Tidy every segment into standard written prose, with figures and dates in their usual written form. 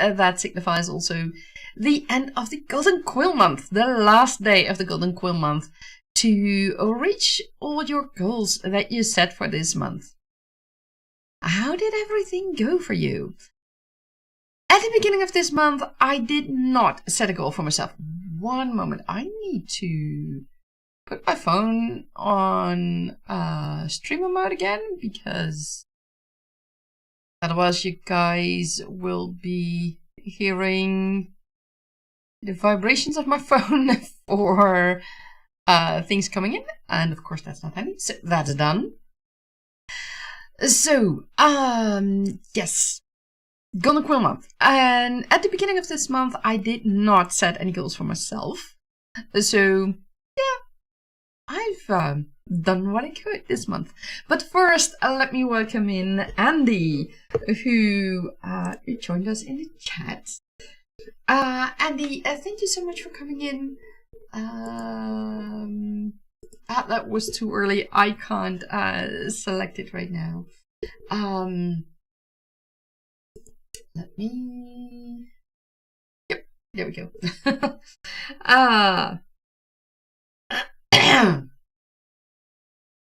that signifies also the end of the Golden Quill Month, the last day of the Golden Quill Month, to reach all your goals that you set for this month. How did everything go for you? At the beginning of this month, I did not set a goal for myself. One moment, I need to put my phone on streamer mode again, because otherwise you guys will be hearing the vibrations of my phone for things coming in, and of course that's not handy, so that's done. So, yes, Golden Quill Month. And at the beginning of this month, I did not set any goals for myself. So, yeah, I've done what I could this month. But first, let me welcome in Andy, who joined us in the chat. Andy, thank you so much for coming in. That was too early. I can't select it right now. Let me... Yep, there we go.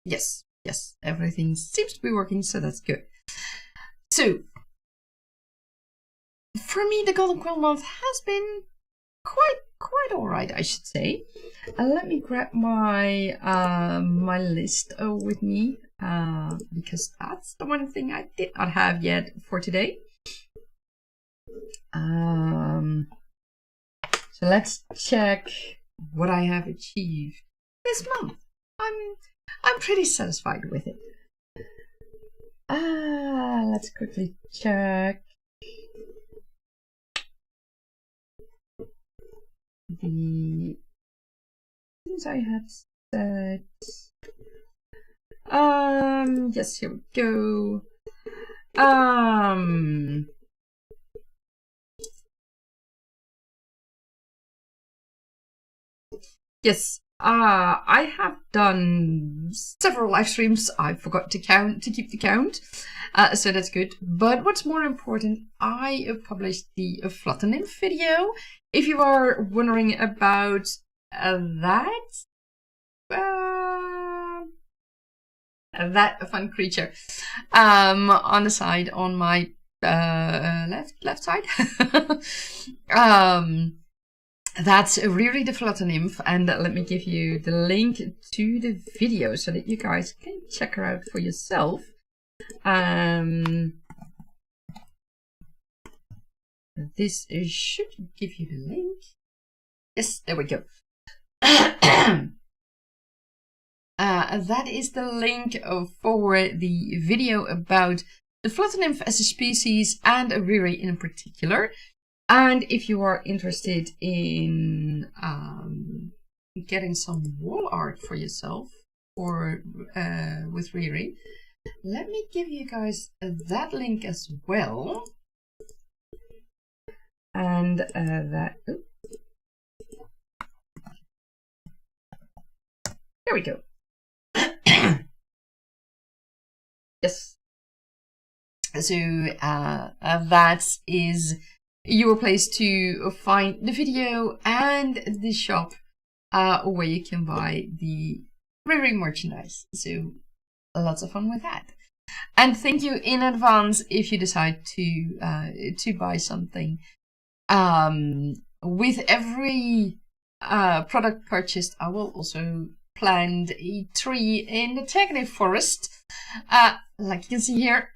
Yes, everything seems to be working, so that's good. So, for me, the Golden Quill Month has been quite alright, I should say. Let me grab my my list with me, because that's the one thing I did not have yet for today. So let's check what I have achieved this month. I'm pretty satisfied with it. Let's quickly check the things I had said. Yes, here we go. Yes, I have done several live streams. I forgot to keep the count, so that's good. But what's more important, I published the Flutter Nymph video. If you are wondering about that fun creature on the side, on my left side. That's Riri the Flutter Nymph, and let me give you the link to the video so that you guys can check her out for yourself. This should give you the link. Yes, there we go. That is the link for the video about the Flutter Nymph as a species and Riri in particular. And if you are interested in getting some wall art for yourself or with Riri, let me give you guys that link as well. And there we go. Yes. So that is your place to find the video and the shop where you can buy the Riri merchandise. So lots of fun with that. And thank you in advance if you decide to buy something. With every product purchased, I will also plant a tree in the Tergaenae forest. Like you can see here,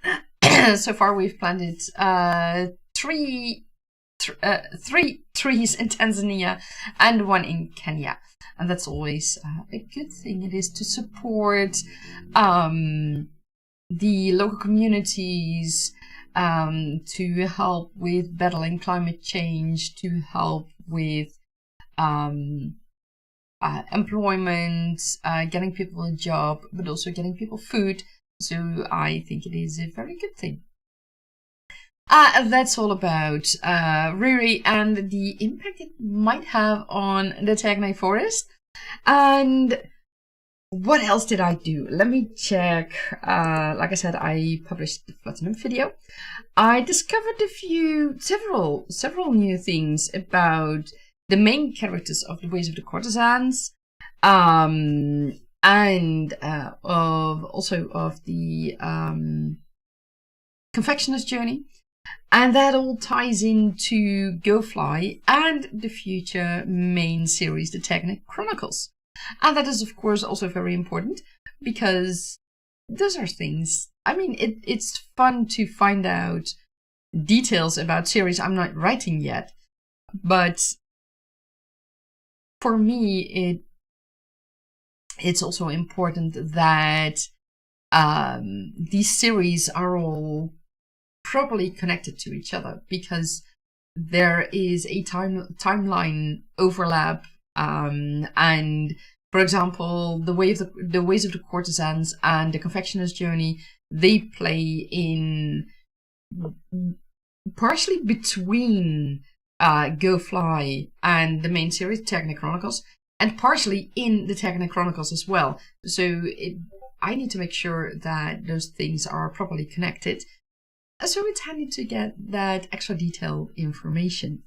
so far we've planted three trees in Tanzania and one in Kenya, and that's always a good thing. It is to support the local communities, to help with battling climate change, to help with employment, getting people a job, but also getting people food. So I think it is a very good thing. That's all about Riri and the impact it might have on the Tergaenae forest. And What else did I do? Let me check. Like I said, I published the Platinum video. I discovered several new things about the main characters of the Ways of the Courtesans, and also of the Confectioner's Journey. And that all ties into Go Fly and the future main series, the Tergaenae Chronicles. And that is, of course, also very important because those are things. I mean, it's fun to find out details about series I'm not writing yet. But for me, it's also important that these series are all properly connected to each other, because there is a timeline overlap, and for example, the Ways of the Courtesans and the Confectioner's Journey, they play in partially between Go Fly and the main series Tergaenae Chronicles, and partially in the Tergaenae Chronicles as well. So I need to make sure that those things are properly connected. So it's handy to get that extra detailed information.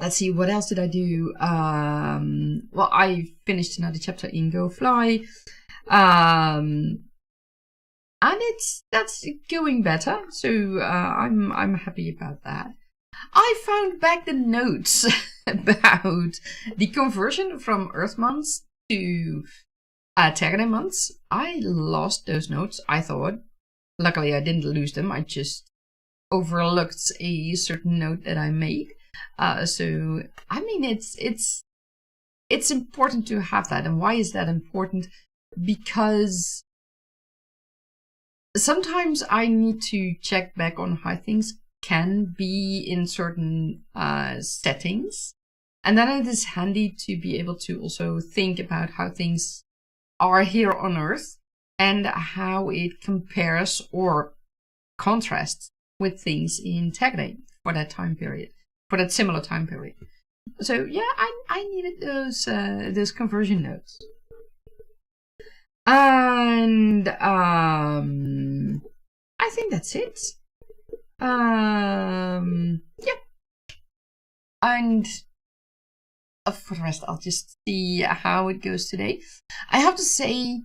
Let's see, what else did I do? Well, I finished another chapter in Go Fly. And that's going better. So I'm happy about that. I found back the notes about the conversion from Earth months to Tergaenae months. I lost those notes, I thought. Luckily, I didn't lose them. I just overlooked a certain note that I made. So, I mean, it's important to have that. And why is that important? Because sometimes I need to check back on how things can be in certain settings. And then it is handy to be able to also think about how things are here on Earth, and how it compares or contrasts with things in Tergaenae for that time period, for that similar time period. So yeah, I needed those conversion notes. And I think that's it. Yeah. And for the rest, I'll just see how it goes today. I have to say,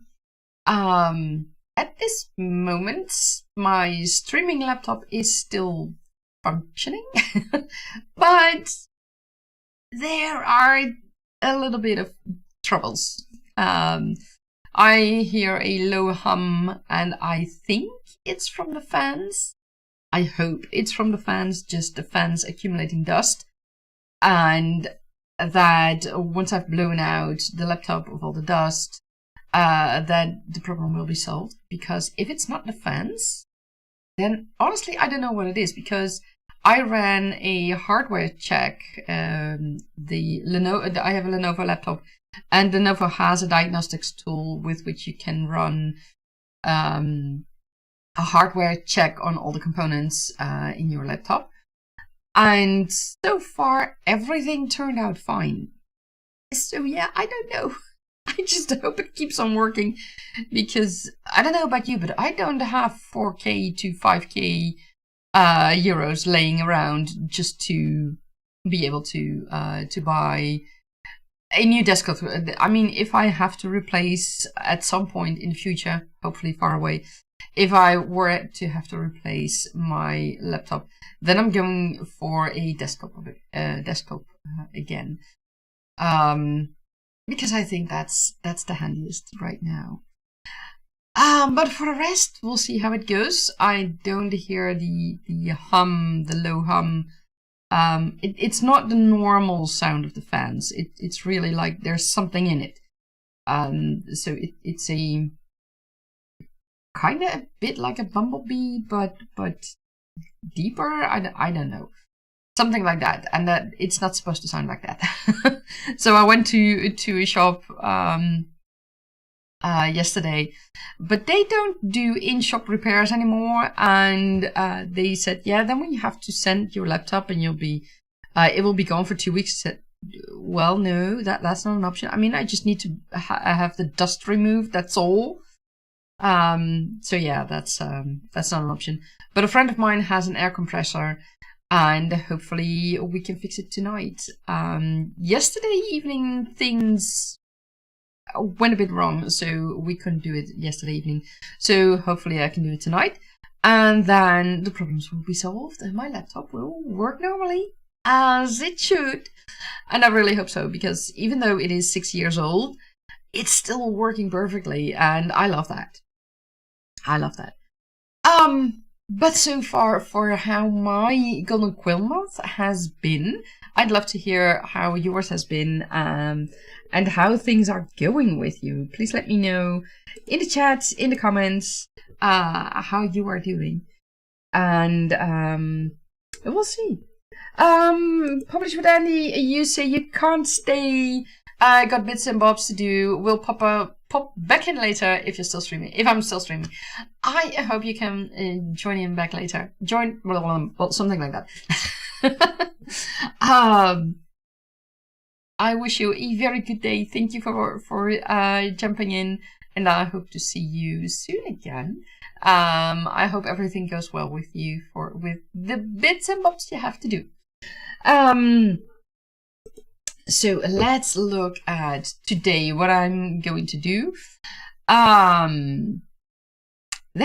at this moment, my streaming laptop is still functioning, but there are a little bit of troubles. I hear a low hum, and I think it's from the fans. I hope it's from the fans, just the fans accumulating dust, and that once I've blown out the laptop of all the dust, that the problem will be solved. Because if it's not the fans, then honestly I don't know what it is, because I ran a hardware check. I have a Lenovo laptop, and Lenovo has a diagnostics tool with which you can run a hardware check on all the components in your laptop. And so far, everything turned out fine. So yeah, I don't know. I just hope it keeps on working, because I don't know about you, but I don't have 4K to 5K euros laying around just to be able to buy a new desktop. I mean, if I have to replace at some point in the future, hopefully far away, if I were to have to replace my laptop, then I'm going for a desktop again. Because I think that's the handiest right now. But for the rest, we'll see how it goes. I don't hear the hum, the low hum. It's not the normal sound of the fans. It's really like there's something in it. So it's a kind of a bit like a bumblebee, but deeper. I don't know. Something like that, and that it's not supposed to sound like that. So I went to a shop yesterday, but they don't do in-shop repairs anymore, and they said, yeah, then we have to send your laptop, and it will be gone for 2 weeks. I said, well, no, that's not an option. I mean, I just need to have the dust removed. That's all. So yeah, that's not an option. But a friend of mine has an air compressor, and hopefully we can fix it tonight. Yesterday evening things went a bit wrong, so we couldn't do it yesterday evening. So hopefully I can do it tonight, and then the problems will be solved, and my laptop will work normally as it should. And I really hope so, because even though it is 6 years old, it's still working perfectly, and I love that. I love that. But so far, for how my Golden Quill Month has been, I'd love to hear how yours has been, and how things are going with you. Please let me know in the chat, in the comments, how you are doing, and we'll see. Publish with Andy, you say you can't stay. I got bits and bobs to do. We'll pop back in later if you're still streaming. If I'm still streaming, I hope you can join in back later. Well, something like that. I wish you a very good day. Thank you for jumping in, and I hope to see you soon again. I hope everything goes well with you with the bits and bobs you have to do. So let's look at today what I'm going to do. There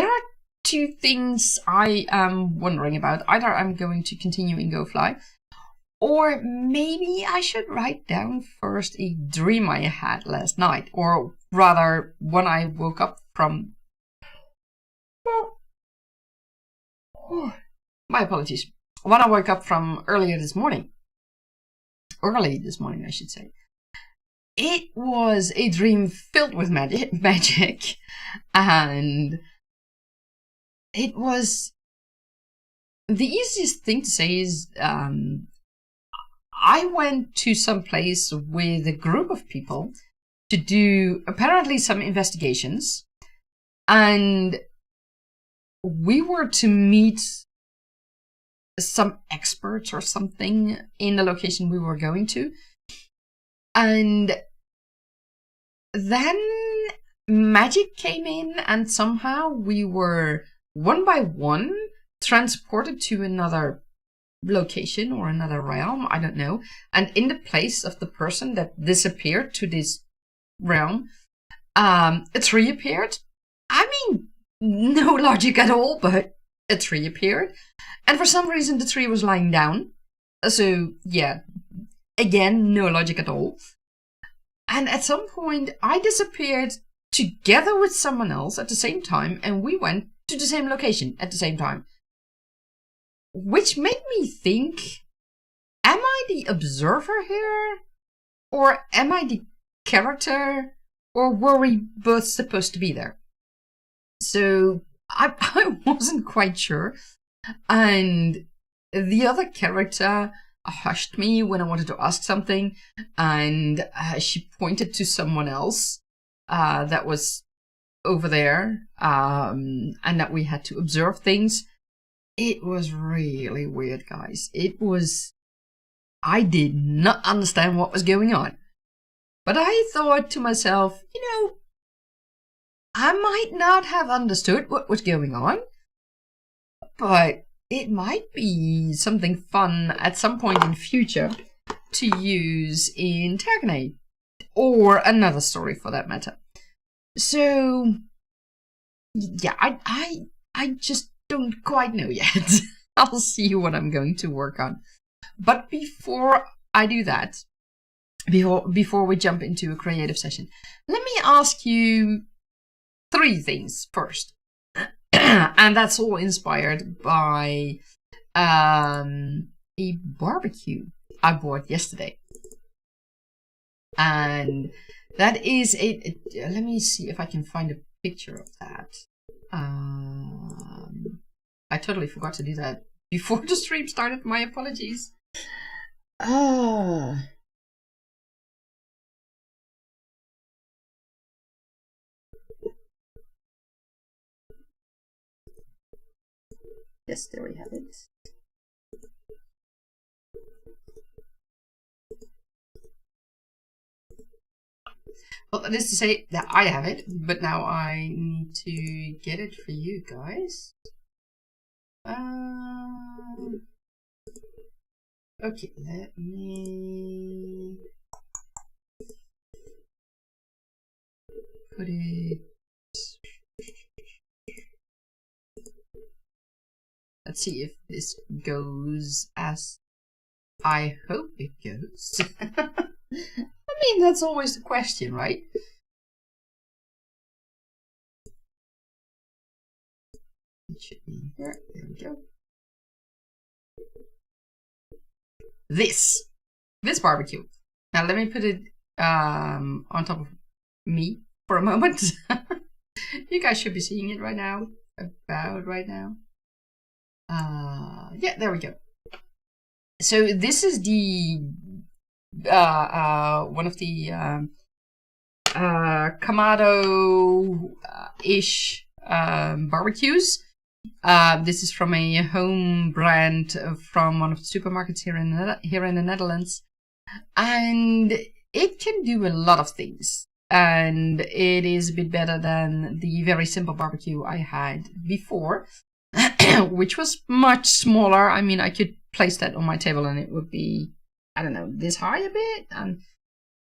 are two things I am wondering about. Either I'm going to continue in GoFly, or maybe I should write down first a dream I had last night, or rather when I woke up from... my apologies. When I woke up from early this morning, I should say. It was a dream filled with magic, and it was... the easiest thing to say is I went to some place with a group of people to do apparently some investigations, and we were to meet some experts or something in the location we were going to. And then magic came in, and somehow we were one by one transported to another location or another realm, I don't know. And in the place of the person that disappeared to this realm, a tree appeared. I mean, no logic at all, but a tree appeared. And for some reason, the tree was lying down. So, yeah, again, no logic at all. And at some point, I disappeared together with someone else at the same time, and we went to the same location at the same time. Which made me think, am I the observer here? Or am I the character? Or were we both supposed to be there? So, I wasn't quite sure. And the other character hushed me when I wanted to ask something, and she pointed to someone else that was over there, and that we had to observe things. It was really weird, guys. I did not understand what was going on. But I thought to myself, I might not have understood what was going on, but it might be something fun at some point in future to use in Tergaenae, or another story for that matter. So, yeah, I just don't quite know yet. I'll see what I'm going to work on. But before I do that, before we jump into a creative session, let me ask you 3 things first. And that's all inspired by a barbecue I bought yesterday. And that is let me see if I can find a picture of that. I totally forgot to do that before the stream started. My apologies. Yes, there we have it. Well, that is to say that I have it, but now I need to get it for you guys. Okay, let me put it. Let's see if this goes as I hope it goes. I mean, that's always the question, right? It should be here. There we go. This barbecue. Now let me put it on top of me for a moment. You guys should be seeing it right now. About right now. Yeah, there we go. So this is the one of the Kamado-ish barbecues. This is from a home brand from one of the supermarkets here in the Netherlands, and it can do a lot of things. And it is a bit better than the very simple barbecue I had before, which was much smaller. I mean, I could place that on my table and it would be, I don't know, this high a bit. And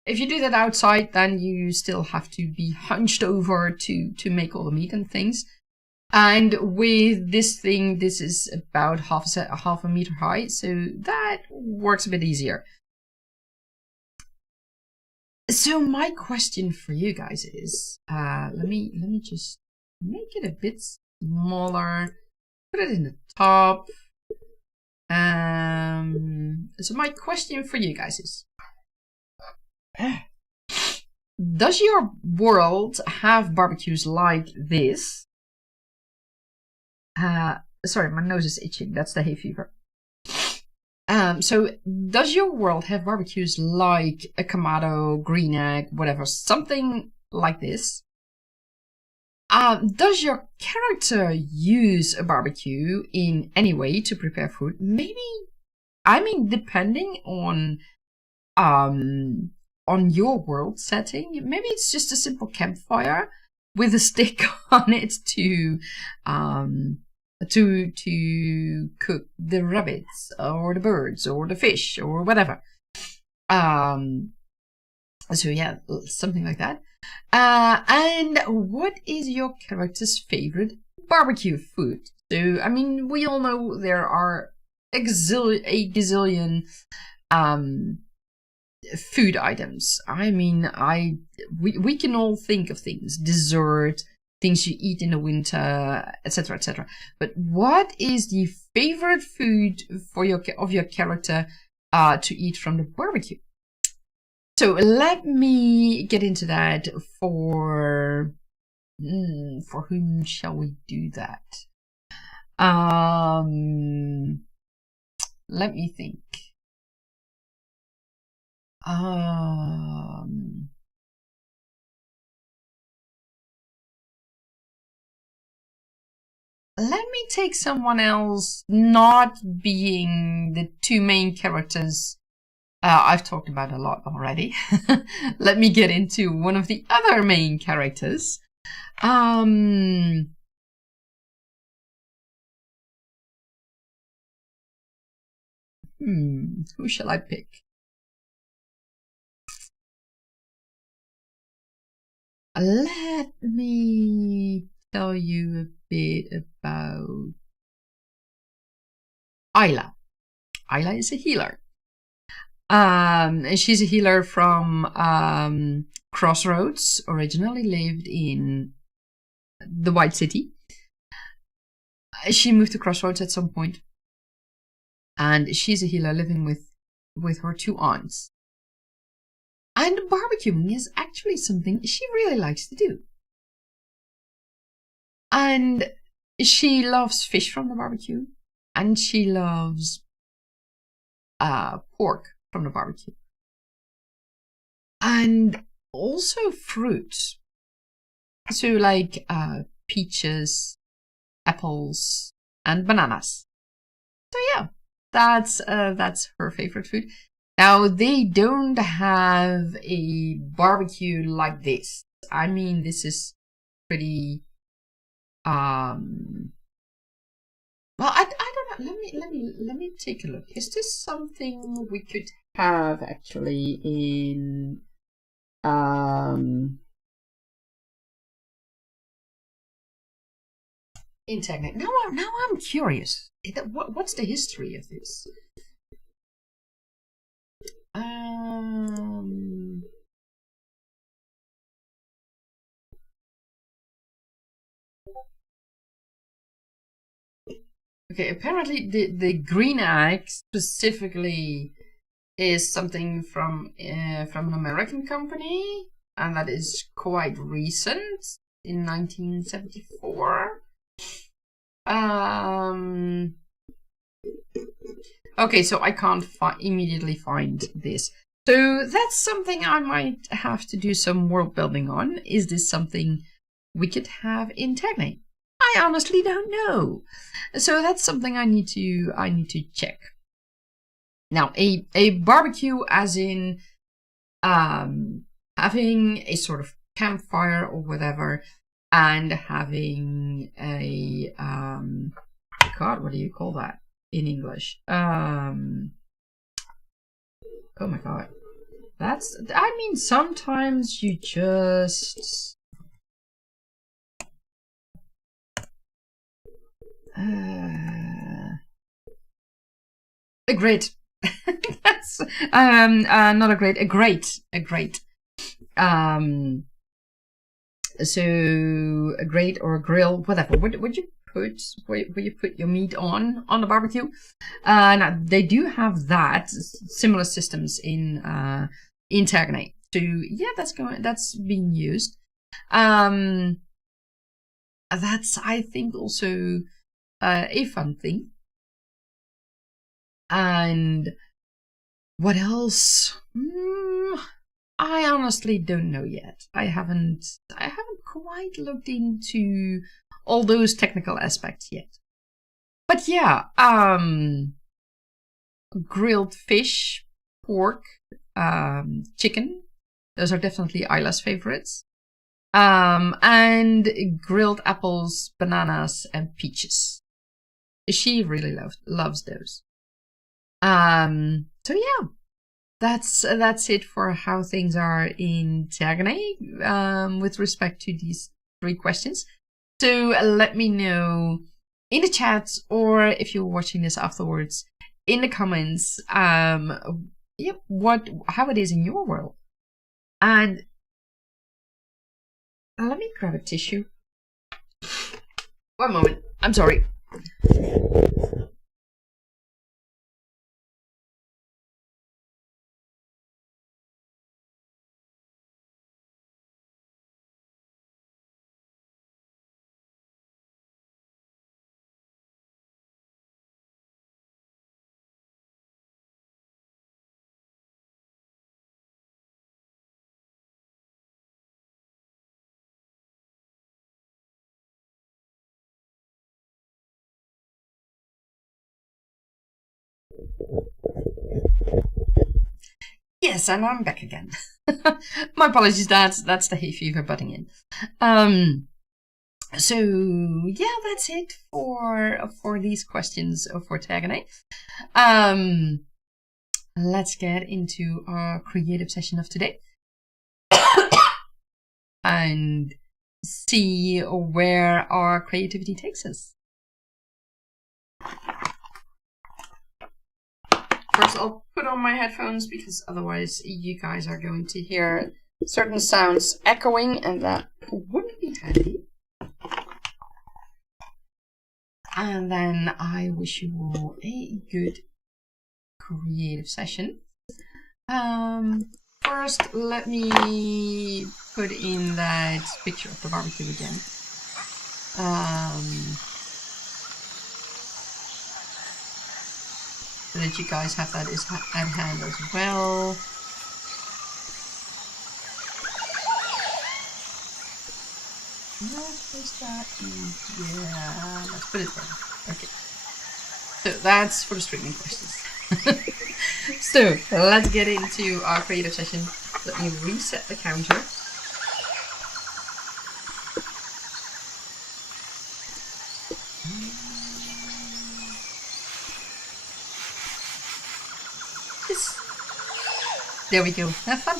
if you do that outside, then you still have to be hunched over to make all the meat and things. And with this thing, this is about half a meter high, so that works a bit easier. So my question for you guys is, let me just make it a bit smaller, put it in the top. So my question for you guys is, does your world have barbecues like this? Sorry, my nose is itching. That's the hay fever. So does your world have barbecues like a Kamado, Green Egg, whatever, something like this? Does your character use a barbecue in any way to prepare food? Maybe, I mean, depending on your world setting, maybe it's just a simple campfire with a stick on it to cook the rabbits or the birds or the fish or whatever. So yeah, something like that. And what is your character's favorite barbecue food? So, I mean, we all know there are a gazillion food items. I mean, we can all think of things, dessert, things you eat in the winter, etc., etc. But what is the favorite food for your character to eat from the barbecue? So let me get into that. For whom shall we do that? Let me think. Let me take someone else, not being the two main characters I've talked about a lot already. Let me get into one of the other main characters. Who shall I pick? Let me tell you a bit about Isla. Isla is a healer. She's a healer from Crossroads, originally lived in the White City. She moved to Crossroads at some point, and she's a healer living with her two aunts. And barbecuing is actually something she really likes to do. And she loves fish from the barbecue, and she loves pork from the barbecue, and also fruit. So like peaches, apples, and bananas. So yeah, that's her favorite food. Now, they don't have a barbecue like this. I mean, this is pretty, well, I don't know. Let me take a look. Is this something we could have actually in, in Tergaenae? Now I'm curious. What's the history of this? Okay, apparently the green egg specifically is something from an American company, and that is quite recent, in 1974. Okay, so I can't immediately find this. So that's something I might have to do some world building on. Is this something we could have in Tergaenae? I honestly don't know. So that's something I need to check. Now, a barbecue, as in having a sort of campfire or whatever, and having a God, what do you call that in English? Oh my God, I mean, sometimes you just a grate. That's not a grate, a grate. So a grate or a grill, whatever. Would you put where you put your meat on the barbecue? Now they do have that similar systems in Tergaenae. So yeah, that's being used. That's, I think, also a fun thing. And what else? I honestly don't know yet. I haven't quite looked into all those technical aspects yet. But yeah, grilled fish, pork, chicken. Those are definitely Isla's favorites. And grilled apples, bananas, and peaches. She really loves those. So yeah, that's it for how things are in Tergaenae with respect to these 3 questions. So let me know in the chat, or if you're watching this afterwards, in the comments, how it is in your world. And let me grab a tissue. One moment. I'm sorry. Yes, and I'm back again. My apologies, that's the hay fever butting in. So yeah, that's it for these questions for Tergaenae. Let's get into our creative session of today and see where our creativity takes us. First, I'll put on my headphones because otherwise you guys are going to hear certain sounds echoing, and that wouldn't be handy. And then I wish you all a good creative session. First, let me put in that picture of the barbecue again. So that you guys have that at hand as well. Yeah, let's put it there. Okay. So that's for the streaming questions. So let's get into our creative session. Let me reset the counter. Yes. There we go. Have fun.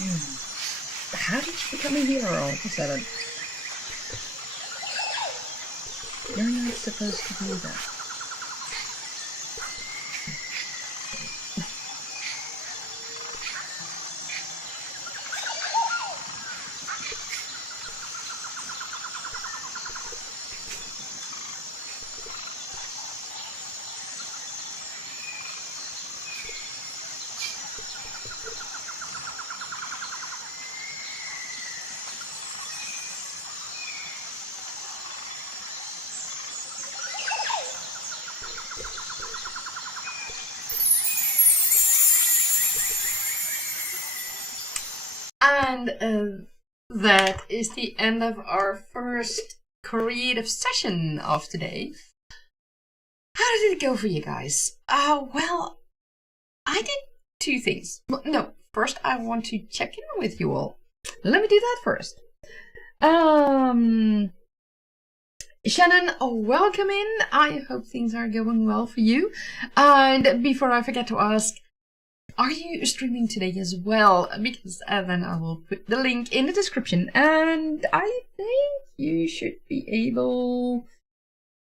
How did you become a hero all of a sudden? You're not supposed to do that. And that is the end of our first creative session of today. How did it go for you guys? Well, I did two things. Well, no, first I want to check in with you all. Let me do that first. Shannon, welcome in. I hope things are going well for you. And before I forget to ask, are you streaming today as well? Because then I will put the link in the description, and I think you should be able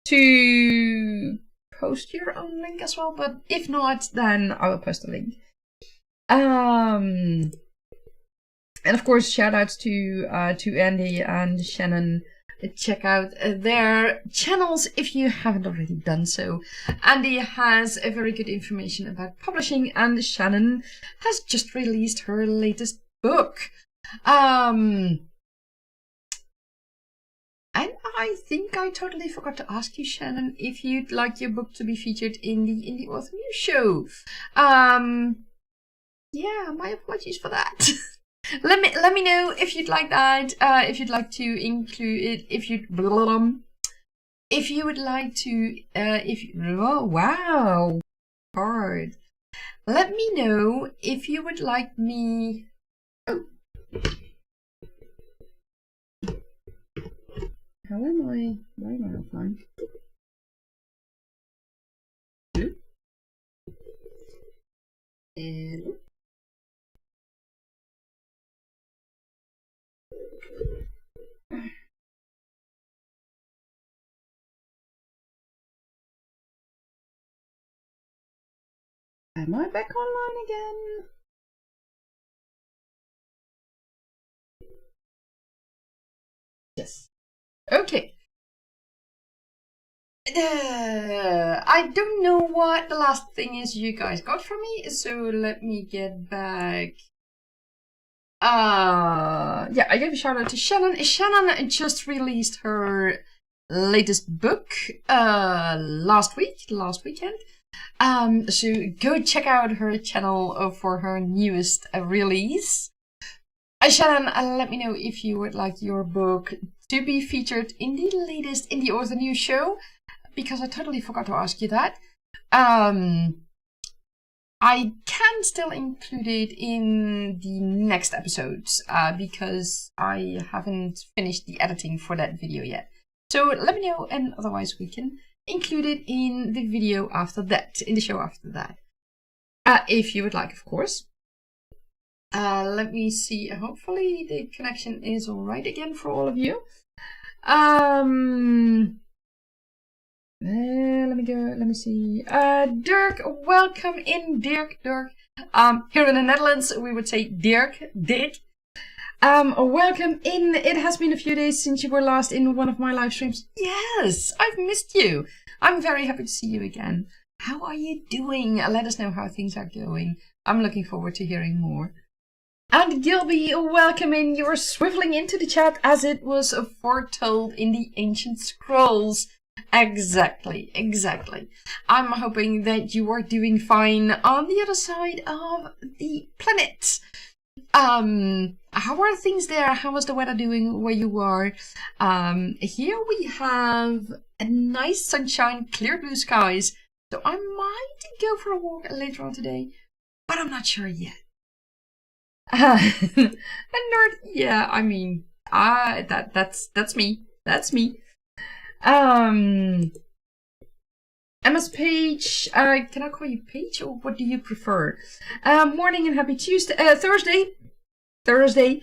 to post your own link as well, but if not, then I will post a link. And of course, shout outs to Andy and Shannon. Check out their channels if you haven't already done so. Andy has a very good information about publishing, and Shannon has just released her latest book. And I think I totally forgot to ask you, Shannon, if you'd like your book to be featured in the Author News show. Yeah, my apologies for that. Let me know if you'd like that. If you'd like to include it. If you would like to. Oh wow, hard. Let me know if you would like me. Oh. How am I? Why am I offline? Hello. Am I back online again? Yes. Okay. I don't know what the last thing is you guys got from me, so let me get back. Yeah, I gave a shout out to Shannon. Shannon just released her latest book last weekend. So go check out her channel for her newest release. Shannon, let me know if you would like your book to be featured in the latest Indie Author News show, because I totally forgot to ask you that. I can still include it in the next episodes because I haven't finished the editing for that video yet. So let me know, and otherwise we can include it in the video after that, in the show after that. If you would like, of course. Let me see. Hopefully the connection is all right again for all of you. Let me go. Let me see. Dirk, welcome in, Dirk. Here in the Netherlands, we would say Dirk. Welcome in. It has been a few days since you were last in one of my live streams. Yes, I've missed you. I'm very happy to see you again. How are you doing? Let us know how things are going. I'm looking forward to hearing more. And Gilby, welcome in. You're swiveling into the chat as it was foretold in the ancient scrolls. Exactly. I'm hoping that you are doing fine on the other side of the planet. How are things there? How is the weather doing where you are? Here we have a nice sunshine, clear blue skies. So I might go for a walk later on today, but I'm not sure yet. And Nerd, yeah, I mean, that's me. That's me. Emma's Page, can I call you Paige, or what do you prefer? Morning and happy Thursday. Thursday.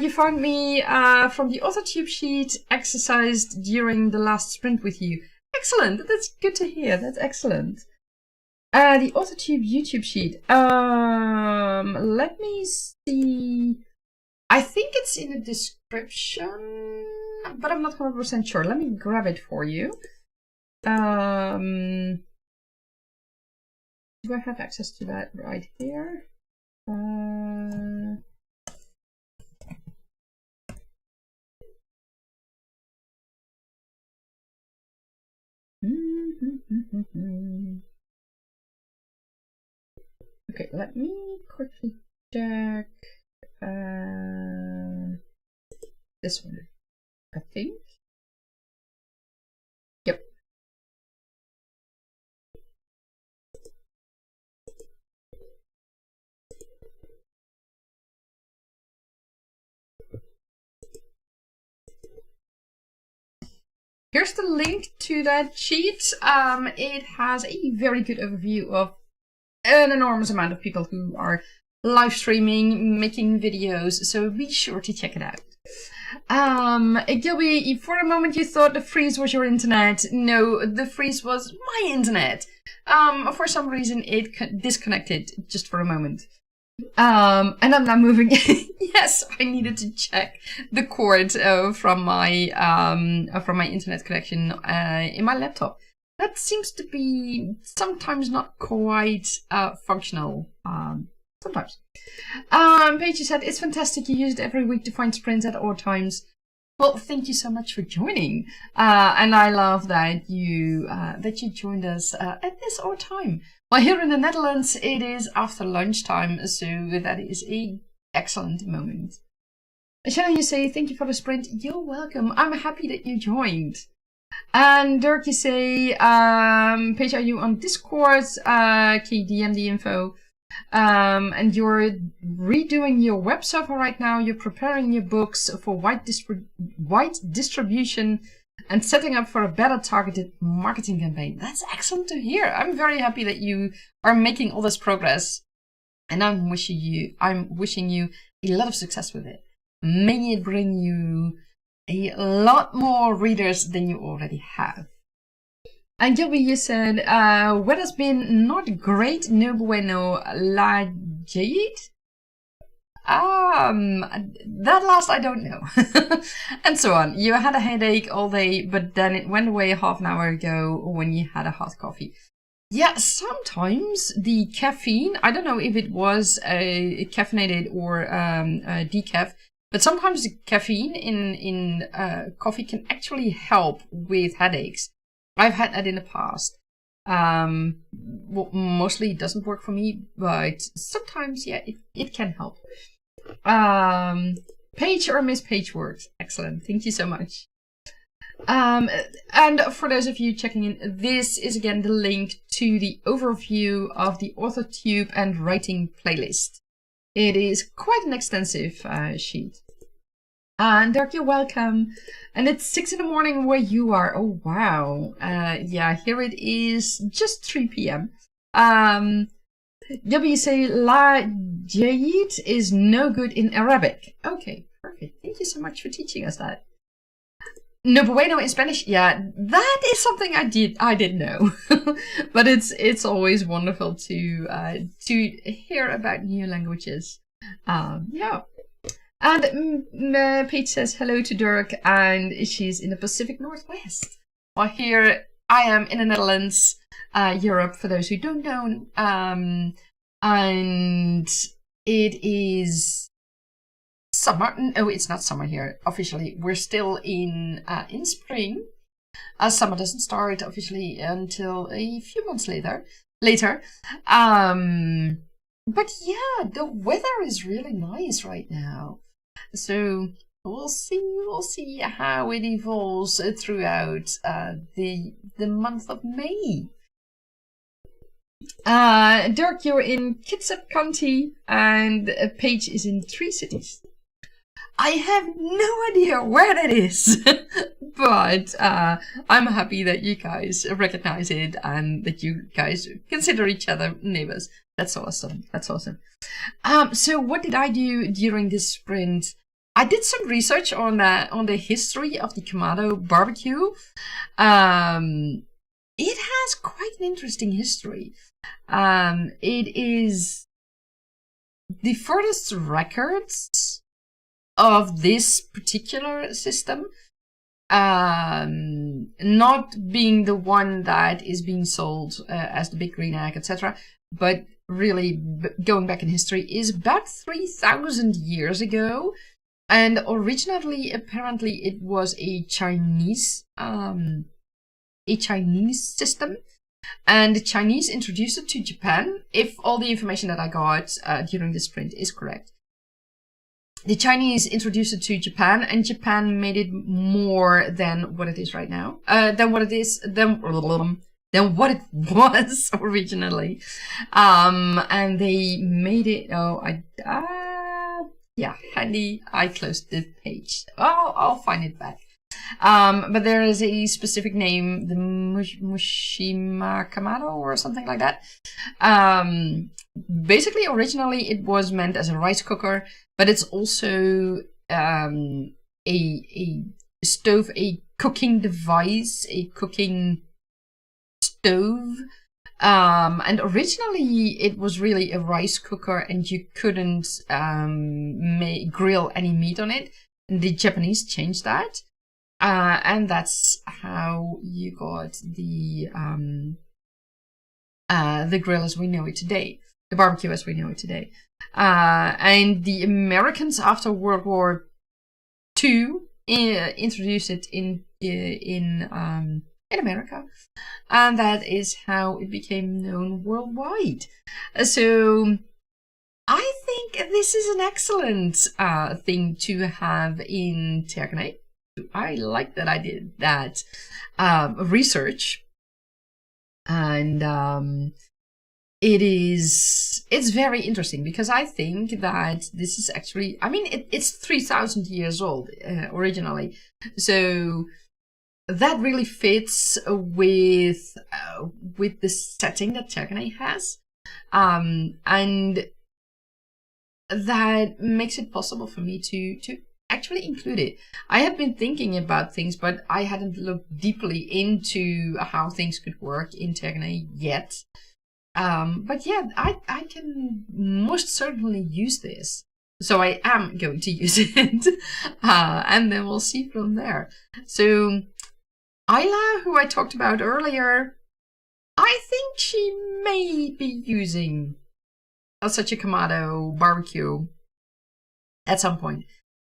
You found me from the authortube sheet exercised during the last sprint with you. Excellent. That's good to hear. That's excellent. The authortube YouTube sheet. Let me see. I think it's in the description, but I'm not 100% sure. Let me grab it for you. Do I have access to that right here? Okay, let me quickly check this one, I think. Yep. Here's the link to that sheet. It has a very good overview of an enormous amount of people who are live streaming, making videos, so be sure to check it out. Gilby, for a moment you thought the freeze was your internet. No, the freeze was my internet. For some reason it disconnected just for a moment. And I'm now moving. Yes, I needed to check the cord from my internet connection in my laptop. That seems to be sometimes not quite functional. Sometimes. Paige said, it's fantastic. You use it every week to find sprints at odd times. Well, thank you so much for joining. And I love that you joined us at this odd time. Well, here in the Netherlands, it is after lunchtime, so that is a excellent moment. Shannon, you say, thank you for the sprint. You're welcome. I'm happy that you joined. And Dirk, you say, Paige, are you on Discord? Can you DM the info? And you're redoing your web server right now. You're preparing your books for wide distribution and setting up for a better targeted marketing campaign. That's excellent to hear. I'm very happy that you are making all this progress, and I'm wishing you a lot of success with it. May it bring you a lot more readers than you already have. And Gilby, you said, weather's been not great, no bueno, la jade? That last I don't know. And so on. You had a headache all day, but then it went away half an hour ago when you had a hot coffee. Yeah, sometimes the caffeine, I don't know if it was caffeinated or decaf, but sometimes the caffeine in coffee can actually help with headaches. I've had that in the past. Well, mostly it doesn't work for me, but sometimes, yeah, it can help. Paige or Miss Paige works. Excellent. Thank you so much. And for those of you checking in, this is again the link to the overview of the authortube and writing playlist. It is quite an extensive sheet. And Dirk, you're welcome. And it's 6 in the morning where you are. Oh, wow. Yeah, here it is just 3 p.m. You say La Jayid is no good in Arabic. Okay, perfect. Thank you so much for teaching us that. No bueno in Spanish. Yeah, that is something I did know. But it's always wonderful to hear about new languages. Yeah. And Paige says hello to Dirk, and she's in the Pacific Northwest. Well, here I am in the Netherlands, Europe, for those who don't know. And it is summer. No, it's not summer here officially. We're still in spring. Summer doesn't start officially until a few months later. But yeah, the weather is really nice right now. So we'll see how it evolves throughout the month of May. Dirk, you're in Kitsap County, and Paige is in Three Cities. I have no idea where that is, but I'm happy that you guys recognize it and that you guys consider each other neighbors. That's awesome. That's awesome. So what did I do during this sprint? I did some research on the history of the Kamado barbecue. It has quite an interesting history. It is the furthest records of this particular system, not being the one that is being sold as the Big Green Egg, etc., but really going back in history, is about 3,000 years ago. And originally, apparently, it was a Chinese system, and the Chinese introduced it to Japan. If all the information that I got during this sprint is correct, the Chinese introduced it to Japan, and Japan made it more than what it is right now. Than what it was originally. And they made it. Yeah, handy. I closed the page. I'll find it back. But there is a specific name, the Mushima Kamado or something like that. Basically, originally it was meant as a rice cooker, but it's also a stove, a cooking device, a cooking stove. And originally it was really a rice cooker, and you couldn't grill any meat on it. The Japanese changed that. And that's how you got the grill as we know it today, the barbecue as we know it today. And the Americans after World War II introduced it in America, and that is how it became known worldwide. So I think this is an excellent thing to have in Tergaenae. I like that I did that research, and it's very interesting, because I think that this is actually, I mean, it's 3,000 years old originally, so that really fits with the setting that Tergaenae has, and that makes it possible for me to actually include it. I had been thinking about things, but I hadn't looked deeply into how things could work in Tergaenae yet. But yeah, I can most certainly use this. So I am going to use it. And then we'll see from there. So Ayla, who I talked about earlier, I think she may be using such a Kamado barbecue at some point.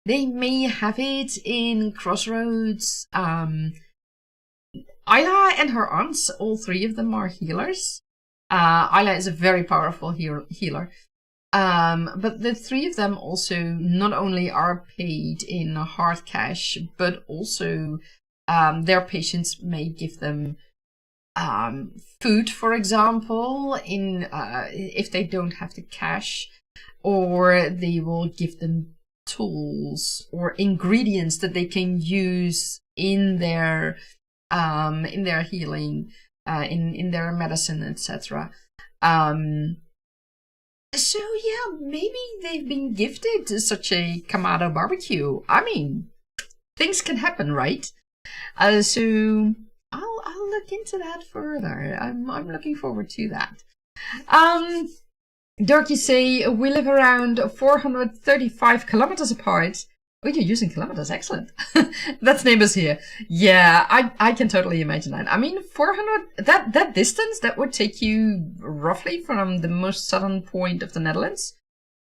They may have it in Crossroads. Ayla and her aunts, all three of them are healers. Ayla is a very powerful healer. But the three of them also not only are paid in hard cash, but also their patients may give them food, for example, if they don't have the cash, or they will give them tools or ingredients that they can use in their healing, in their medicine, etc. So yeah, maybe they've been gifted such a Kamado barbecue. I mean, things can happen, right? So I'll look into that further. I'm looking forward to that. Dirk, you say we live around 435 kilometers apart. Oh, you're using kilometers. Excellent. That's neighbors here. Yeah, I can totally imagine that. I mean, 400, that distance, that would take you roughly from the most southern point of the Netherlands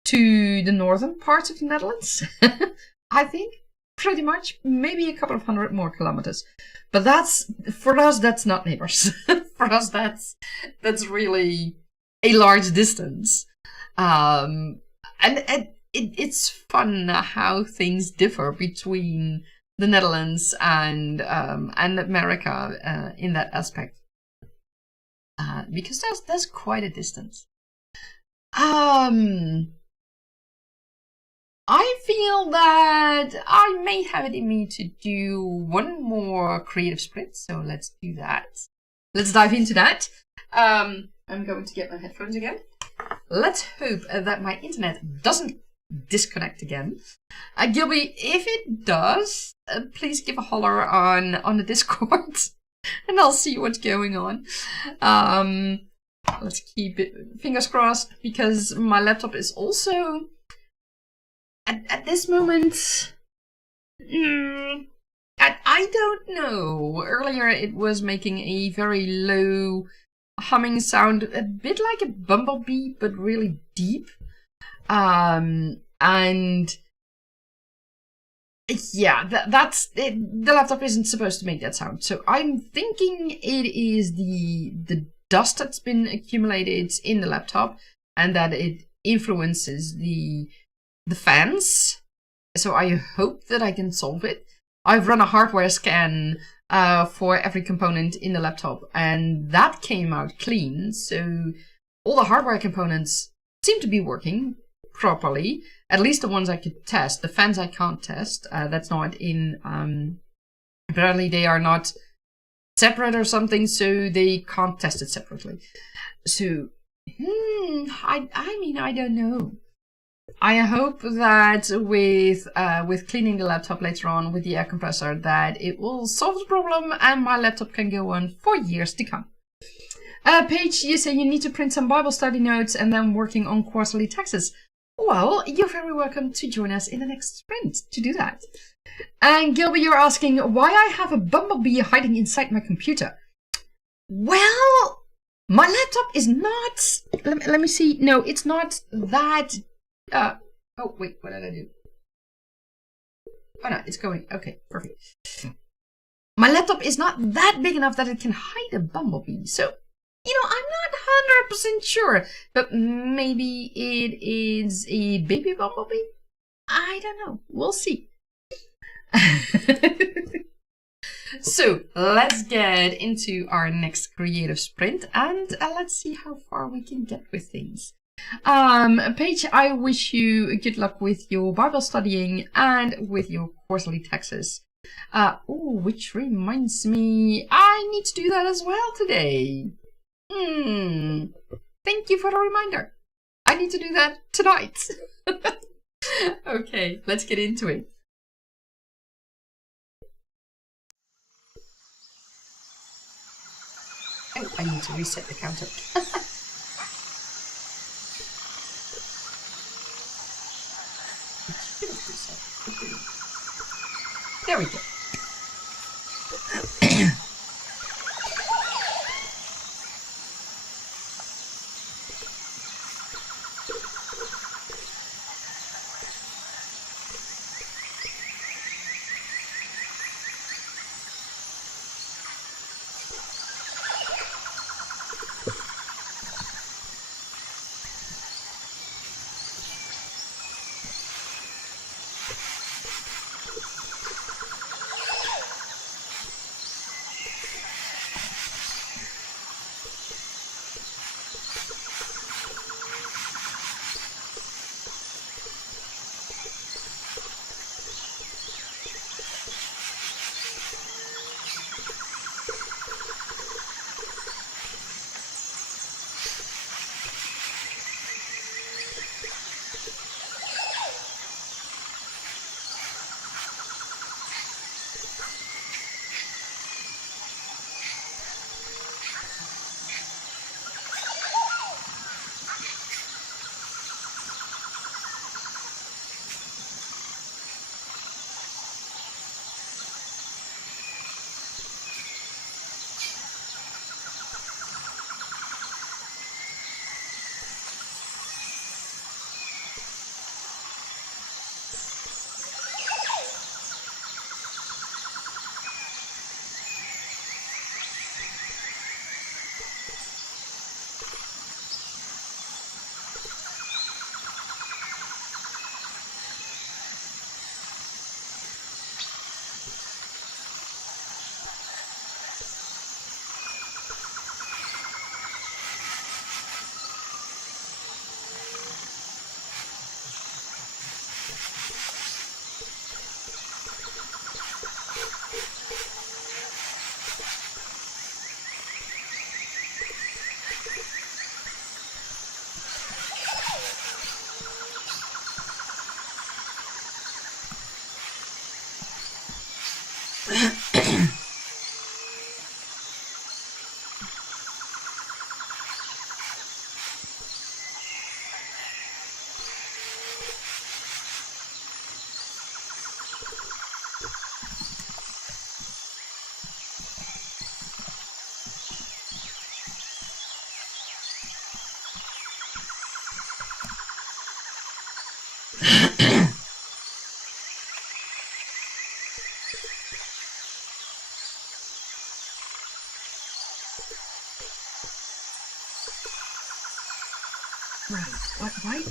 to the northern parts of the Netherlands. I think pretty much, maybe a couple of hundred more kilometers. But for us, that's not neighbors. For us, that's really a large distance. And it's fun how things differ between the Netherlands and America in that aspect, because there's quite a distance. I feel that I may have it in me to do one more creative sprint, so let's do that. Let's dive into that. I'm going to get my headphones again. let's hope that my internet doesn't disconnect again. Gilby, if it does, please give a holler on the Discord, and I'll see what's going on. Let's keep it fingers crossed, because my laptop is also at this moment. I don't know. Earlier it was making a very low humming sound, a bit like a bumblebee, but really deep. And yeah, that's it. The laptop isn't supposed to make that sound. So I'm thinking it is the dust that's been accumulated in the laptop, and that it influences the fans. So I hope that I can solve it. I've run a hardware scan for every component in the laptop, and that came out clean. So all the hardware components seem to be working properly. At least the ones I could test. The fans I can't test. That's not in... apparently they are not separate or something, so they can't test it separately. So, I mean, I don't know. I hope that with cleaning the laptop later on with the air compressor, that it will solve the problem and my laptop can go on for years to come. Paige, you say you need to print some Bible study notes and then working on quarterly taxes. Well, you're very welcome to join us in the next sprint to do that. And Gilby, you're asking why I have a bumblebee hiding inside my computer. Well, my laptop is not... Let me see. No, it's not that... oh, wait, what did I do? Oh, no, it's going. Okay, perfect. My laptop is not that big enough that it can hide a bumblebee. So, you know, I'm not 100% sure. But maybe it is a baby bumblebee? I don't know. We'll see. So, let's get into our next creative sprint. And let's see how far we can get with things. Paige, I wish you good luck with your Bible studying and with your quarterly taxes. Which reminds me, I need to do that as well today. Thank you for the reminder. I need to do that tonight. Okay, let's get into it. Oh, I need to reset the counter. There we go. Right. Why?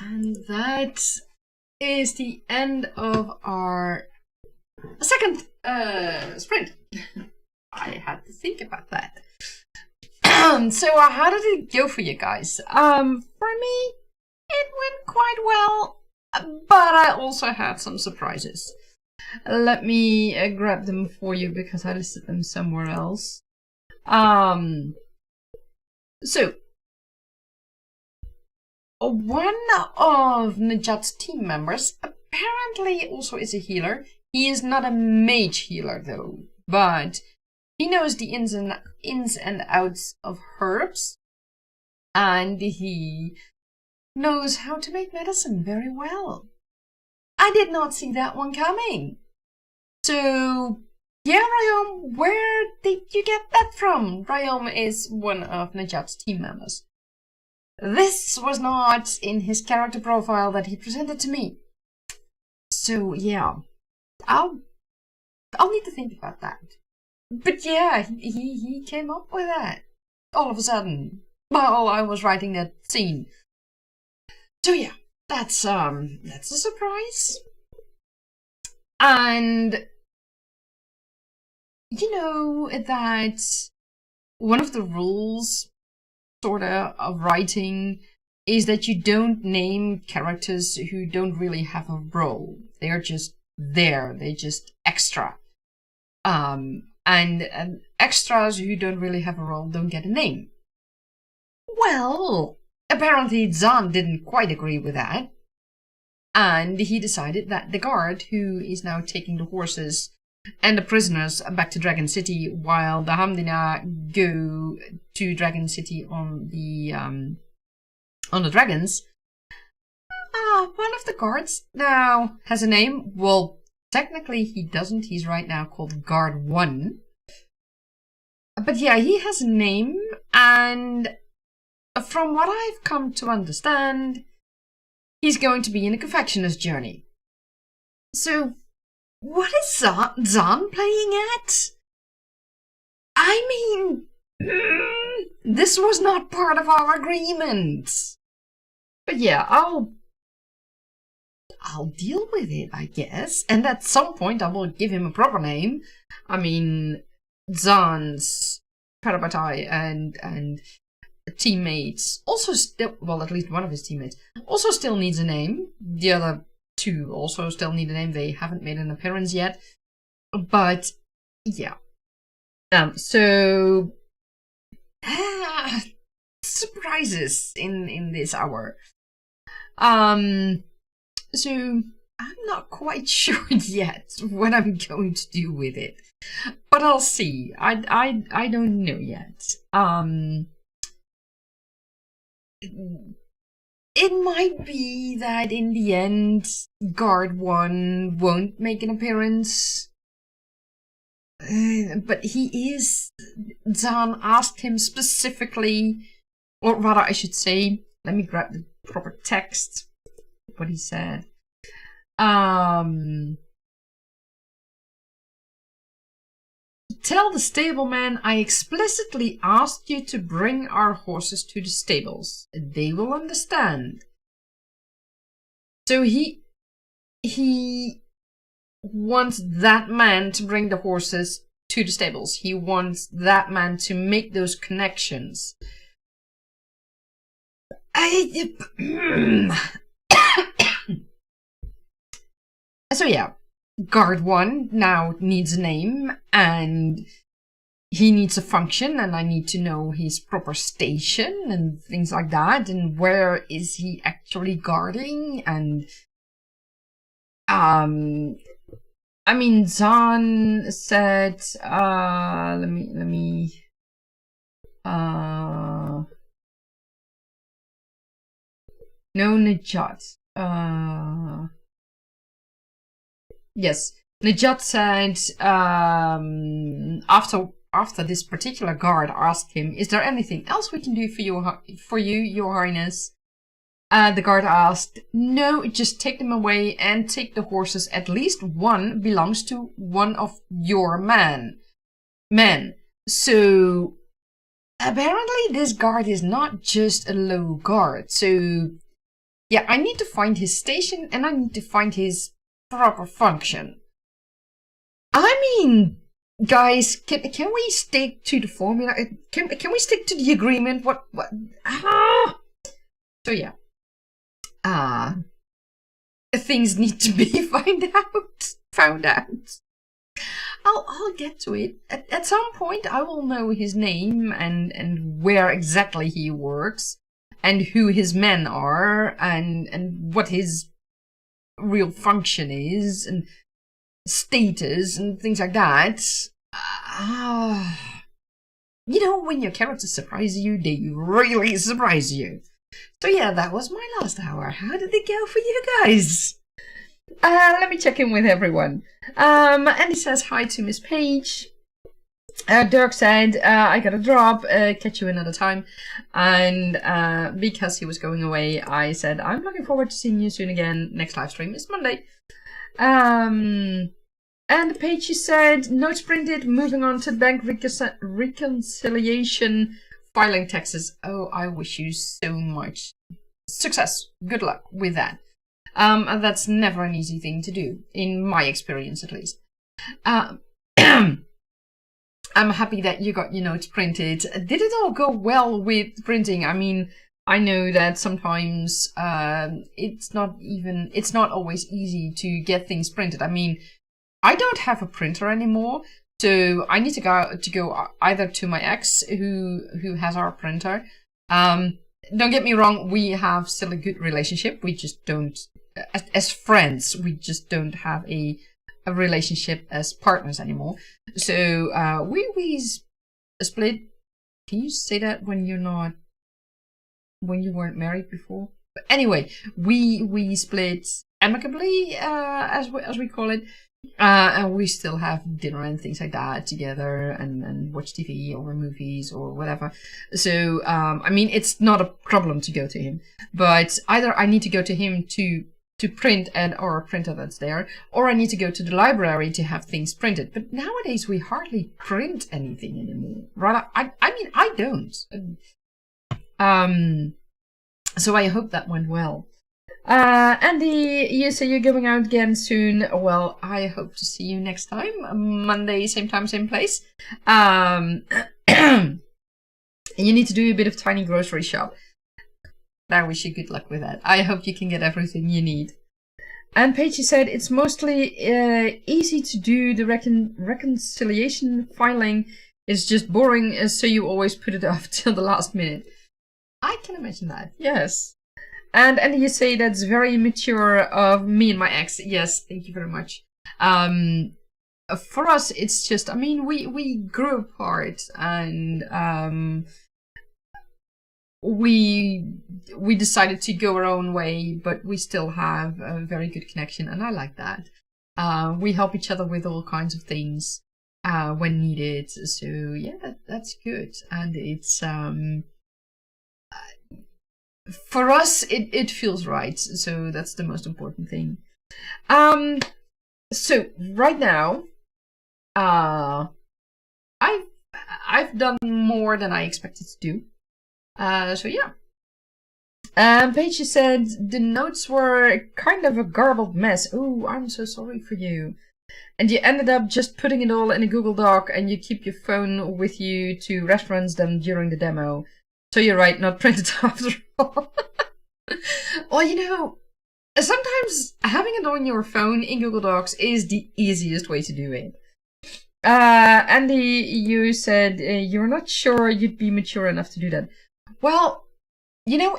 And that is the end of our second sprint. I had to think about that. So how did it go for you guys? For me, it went quite well, but I also had some surprises. Let me grab them for you because I listed them somewhere else. So one of Najat's team members apparently also is a healer. He is not a mage healer though, but he knows the ins and outs of herbs, and he knows how to make medicine very well. I did not see that one coming. So, yeah, Ryom, where did you get that from? Ryom is one of Najat's team members. This was not in his character profile that he presented to me. So, yeah, I'll need to think about that. But yeah, he came up with that all of a sudden while I was writing that scene. So yeah, that's a surprise. And you know that one of the rules sorta of writing is that you don't name characters who don't really have a role. They're just there, they're just extra. And extras who don't really have a role don't get a name. Well, apparently Zahn didn't quite agree with that. And he decided that the guard, who is now taking the horses and the prisoners back to Dragon City while the Hamdina go to Dragon City on the dragons, one of the guards now has a name. Well, technically he doesn't, he's right now called Guard 1. But yeah, he has a name, and from what I've come to understand, he's going to be in a confectioner's journey. So, what is Zahn playing at? I mean, this was not part of our agreement. But yeah, I'll deal with it, I guess. And at some point I will give him a proper name. I mean, Zahn's Parabatai and teammates also still, well, at least one of his teammates also still needs a name. The other two also still need a name. They haven't made an appearance yet. But yeah. So surprises in this hour. So I'm not quite sure yet what I'm going to do with it, but I'll see. I don't know yet. It might be that in the end, Guard 1 won't make an appearance. But he is. Zahn asked him specifically, or rather, I should say, let me grab the proper text. What he said. Tell the stableman I explicitly asked you to bring our horses to the stables. They will understand. So he wants that man to bring the horses to the stables. He wants that man to make those connections. So yeah, Guard 1 now needs a name, and he needs a function, and I need to know his proper station and things like that, and where is he actually guarding, and I mean, Zahn said, let me no, Najat. Yes, Najat said after this particular guard asked him, "Is there anything else we can do for you, Your Highness?" The guard asked, "No, just take them away and take the horses. At least one belongs to one of your men." So apparently this guard is not just a low guard. So Yeah, I need to find his station and I need to find his proper function. I mean, guys, can we stick to the formula? Can we stick to the agreement? What? Ah! So yeah, things need to be found out. I'll get to it. At some point, I will know his name and where exactly he works, and who his men are, and what his real function is, and status, and things like that. You know, when your characters surprise you, they really surprise you. So yeah, that was my last hour. How did it go for you guys? Let me check in with everyone. Andy says hi to Miss Page. Dirk said, I gotta drop, catch you another time. And because he was going away, I said, I'm looking forward to seeing you soon again. Next live stream is Monday. And Paige, she said, notes printed, moving on to bank reconciliation, filing taxes. Oh, I wish you so much success. Good luck with that. And that's never an easy thing to do, in my experience at least. I'm happy that you got your notes printed. Did it all go well with printing? I mean, I know that sometimes it's not always easy to get things printed. I mean, I don't have a printer anymore, so I need to go either to my ex who has our printer. Don't get me wrong, we have still a good relationship. We just don't, as friends, we just don't have a relationship as partners anymore. So we split. Can you say that when you weren't married before? But anyway, we split amicably, as we call it. And we still have dinner and things like that together, and watch TV or movies or whatever. So, I mean, it's not a problem to go to him, but either I need to go to him to print or a printer that's there, or I need to go to the library to have things printed. But nowadays we hardly print anything anymore. Rather, I mean, I don't. So I hope that went well. Andy, you say you're going out again soon. Well, I hope to see you next time. Monday, same time, same place. And you need to do a bit of tiny grocery shop. I wish you good luck with that. I hope you can get everything you need. And Paige said it's mostly easy to do. The reconciliation filing is just boring, so you always put it off till the last minute. I can imagine that, yes. And you say that's very mature of me and my ex. Yes, thank you very much. For us, it's just, I mean, we grew apart, and we decided to go our own way, but we still have a very good connection, and I like that. We help each other with all kinds of things when needed. So yeah, that's good, and it's for us, it feels right, so that's the most important thing. So right now, I've done more than I expected to do. So yeah. Paige said the notes were kind of a garbled mess. Oh, I'm so sorry for you. And you ended up just putting it all in a Google Doc, and you keep your phone with you to reference them during the demo. So you're right, not printed after all. Well, you know, sometimes having it on your phone in Google Docs is the easiest way to do it. Andy, you said you're not sure you'd be mature enough to do that. Well, you know,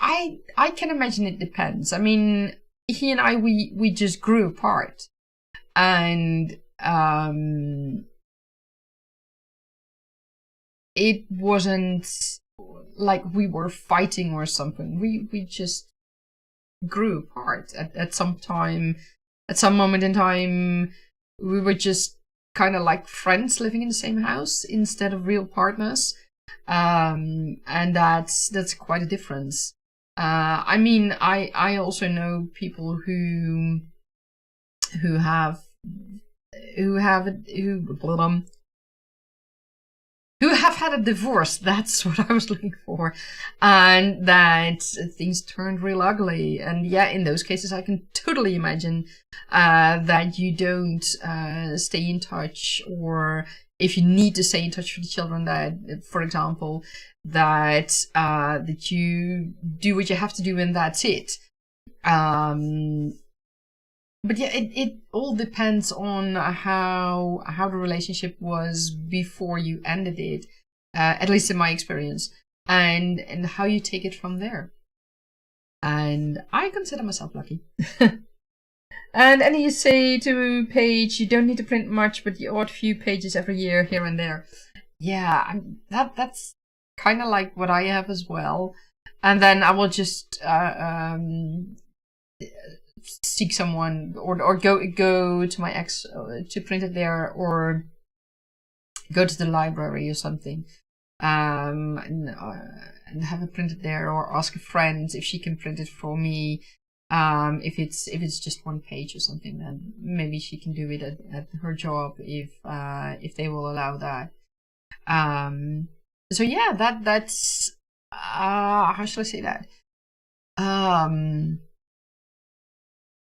I can imagine it depends. I mean, he and I, we just grew apart. And it wasn't like we were fighting or something. We just grew apart at some time. At some moment in time, we were just kind of like friends living in the same house instead of real partners. And that's quite a difference. I mean, I also know people who who have had a divorce. That's what I was looking for. And that things turned real ugly. And yeah, in those cases, I can totally imagine that you don't stay in touch, or if you need to stay in touch with the children, that, for example, that you do what you have to do and that's it. But yeah, it all depends on how the relationship was before you ended it, at least in my experience, and how you take it from there. And I consider myself lucky. And you say to Paige, you don't need to print much, but the odd few pages every year, here and there. Yeah, that's kind of like what I have as well. And then I will just seek someone, or go to my ex to print it there, or go to the library or something, and have it printed there, or ask a friend if she can print it for me. If it's just one page or something, then maybe she can do it at her job if they will allow that. So yeah, that's how shall I say that?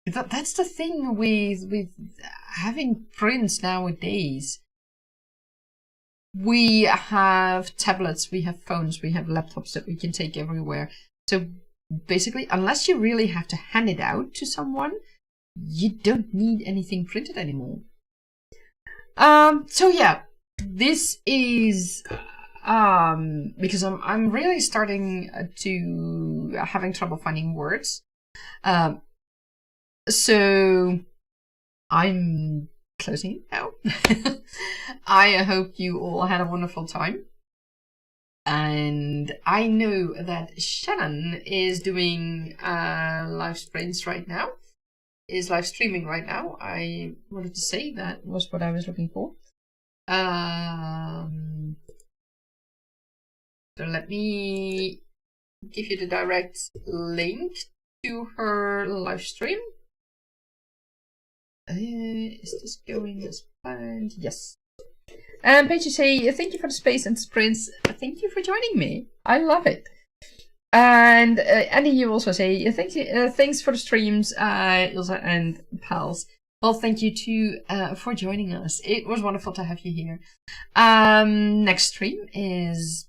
That's the thing with having prints nowadays. We have tablets, we have phones, we have laptops that we can take everywhere. So basically, unless you really have to hand it out to someone, you don't need anything printed anymore. So yeah, this is because I'm really starting to having trouble finding words. So I'm closing it now. I hope you all had a wonderful time. And I know that Shannon is doing live streams right now. Is live streaming right now. I wanted to say that was what I was looking for. So let me give you the direct link to her live stream. Is this going as planned? Yes. And Paige, you say, thank you for the space and sprints. Thank you for joining me. I love it. And Andy, you also say, thanks for the streams, Ilse and pals. Well, thank you too for joining us. It was wonderful to have you here. Next stream is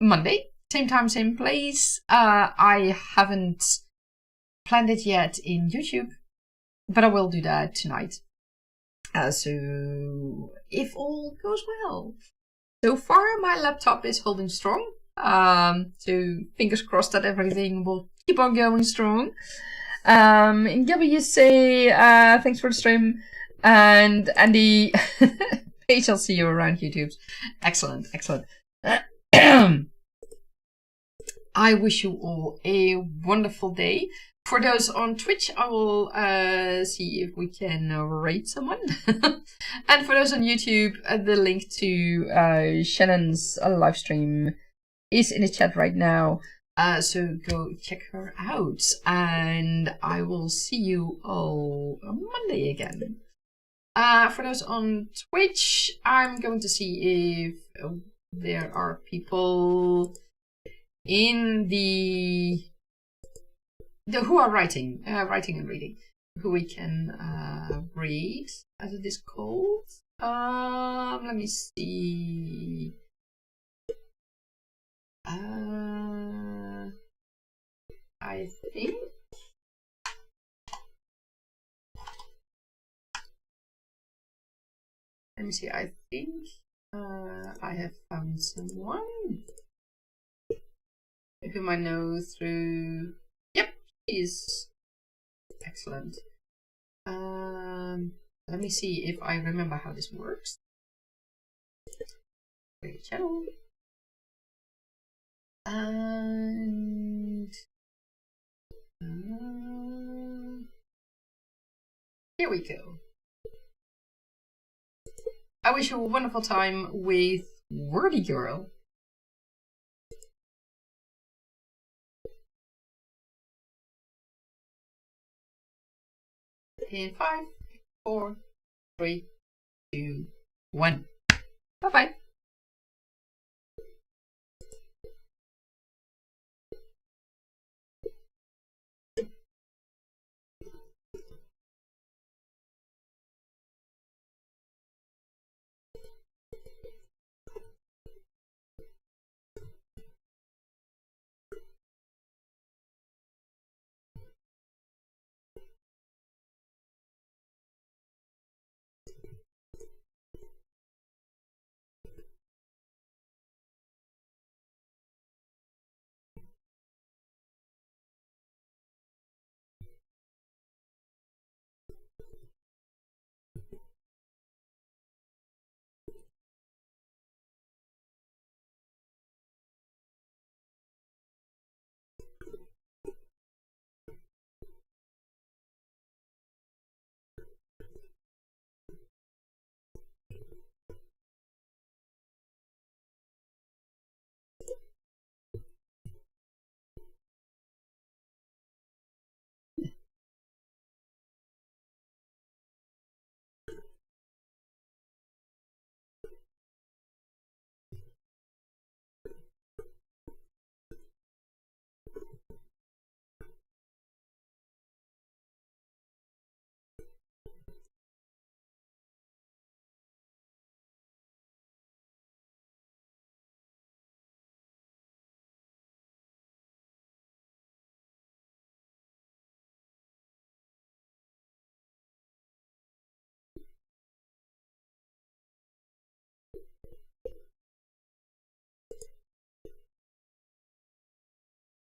Monday. Same time, same place. I haven't planned it yet in YouTube, but I will do that tonight. So if all goes well. So far, my laptop is holding strong. So fingers crossed that everything will keep on going strong. And Gilby, you say thanks for the stream. And Andy, Paige, I'll see you around YouTube. Excellent, excellent. I wish you all a wonderful day. For those on Twitch, I will see if we can rate someone. And for those on YouTube, the link to Shannon's live stream is in the chat right now. So go check her out. And I will see you all on Monday again. For those on Twitch, I'm going to see if there are people in the who are writing and reading, who we can read, as it is called. Let me see. I think let me see. I think I have found someone whom I know through. Yep. Is excellent. Let me see if I remember how this works. Create a channel. And here we go. I wish you a wonderful time with Wordy Girl. In 5, 4, 3, 2, 1. Bye bye.